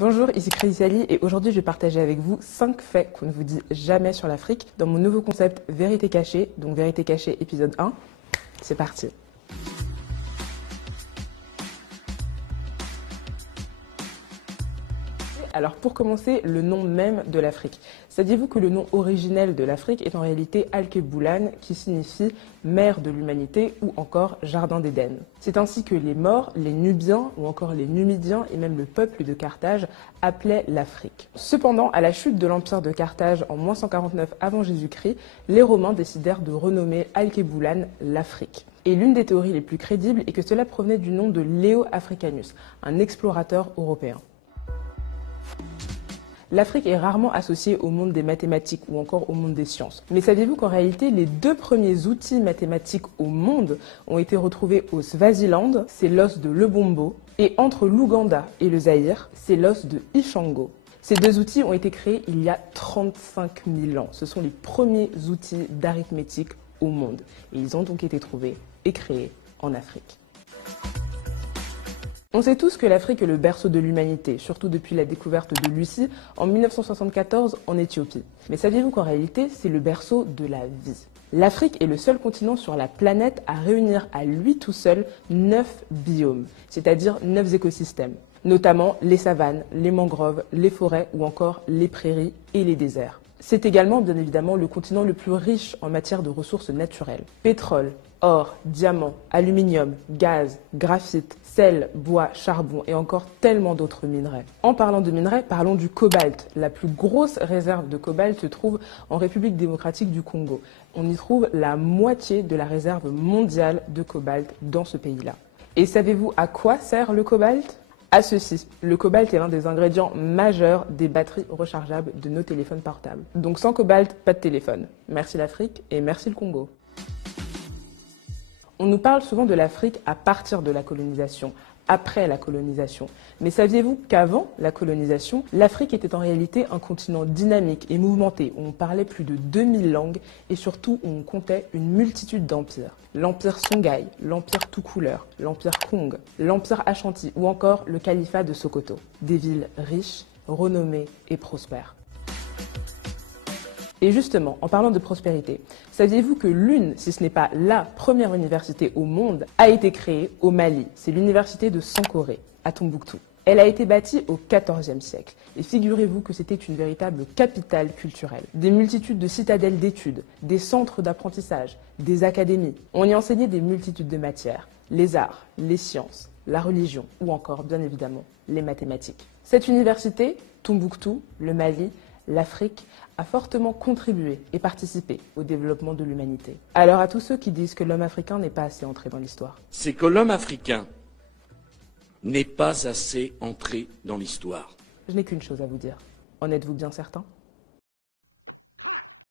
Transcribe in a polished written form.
Bonjour, ici Crazy Ali et aujourd'hui je vais partager avec vous 5 faits qu'on ne vous dit jamais sur l'Afrique dans mon nouveau concept Vérité cachée, donc Vérité cachée épisode 1. C'est parti. Alors pour commencer, le nom même de l'Afrique. Saviez-vous que le nom originel de l'Afrique est en réalité Alkebulan, qui signifie mère de l'humanité ou encore jardin d'Éden. C'est ainsi que les Maures, les Nubiens ou encore les Numidiens et même le peuple de Carthage appelaient l'Afrique. Cependant, à la chute de l'empire de Carthage en 149 avant Jésus-Christ, les Romains décidèrent de renommer Alkebulan l'Afrique. Et l'une des théories les plus crédibles est que cela provenait du nom de Leo Africanus, un explorateur européen. L'Afrique est rarement associée au monde des mathématiques ou encore au monde des sciences. Mais saviez-vous qu'en réalité, les 2 premiers outils mathématiques au monde ont été retrouvés au Swaziland, c'est l'os de Lebombo, et entre l'Ouganda et le Zaïre, c'est l'os de Ishango. Ces 2 outils ont été créés il y a 35 000 ans. Ce sont les premiers outils d'arithmétique au monde. Et ils ont donc été trouvés et créés en Afrique. On sait tous que l'Afrique est le berceau de l'humanité, surtout depuis la découverte de Lucie en 1974 en Éthiopie. Mais saviez-vous qu'en réalité, c'est le berceau de la vie? L'Afrique est le seul continent sur la planète à réunir à lui tout seul 9 biomes, c'est-à-dire 9 écosystèmes, notamment les savanes, les mangroves, les forêts ou encore les prairies et les déserts. C'est également, bien évidemment, le continent le plus riche en matière de ressources naturelles. Pétrole, or, diamant, aluminium, gaz, graphite, sel, bois, charbon et encore tellement d'autres minerais. En parlant de minerais, parlons du cobalt. La plus grosse réserve de cobalt se trouve en République démocratique du Congo. On y trouve la moitié de la réserve mondiale de cobalt dans ce pays-là. Et savez-vous à quoi sert le cobalt ? À ceci, le cobalt est l'un des ingrédients majeurs des batteries rechargeables de nos téléphones portables. Donc sans cobalt, pas de téléphone. Merci l'Afrique et merci le Congo. On nous parle souvent de l'Afrique à partir de la colonisation, après la colonisation. Mais saviez-vous qu'avant la colonisation, l'Afrique était en réalité un continent dynamique et mouvementé, où on parlait plus de 2000 langues et surtout où on comptait une multitude d'empires. L'empire Songhai, l'empire Toucouleur, l'empire Kong, l'empire Ashanti ou encore le califat de Sokoto. Des villes riches, renommées et prospères. Et justement, en parlant de prospérité, saviez-vous que l'une, si ce n'est pas la première université au monde, a été créée au Mali? C'est l'université de Sankoré, à Tombouctou. Elle a été bâtie au XIVe siècle. Et figurez-vous que c'était une véritable capitale culturelle. Des multitudes de citadelles d'études, des centres d'apprentissage, des académies. On y enseignait des multitudes de matières, les arts, les sciences, la religion ou encore, bien évidemment, les mathématiques. Cette université, Tombouctou, le Mali, l'Afrique a fortement contribué et participé au développement de l'humanité. Alors à tous ceux qui disent que l'homme africain n'est pas assez entré dans l'histoire. C'est que l'homme africain n'est pas assez entré dans l'histoire. Je n'ai qu'une chose à vous dire. En êtes-vous bien certain ?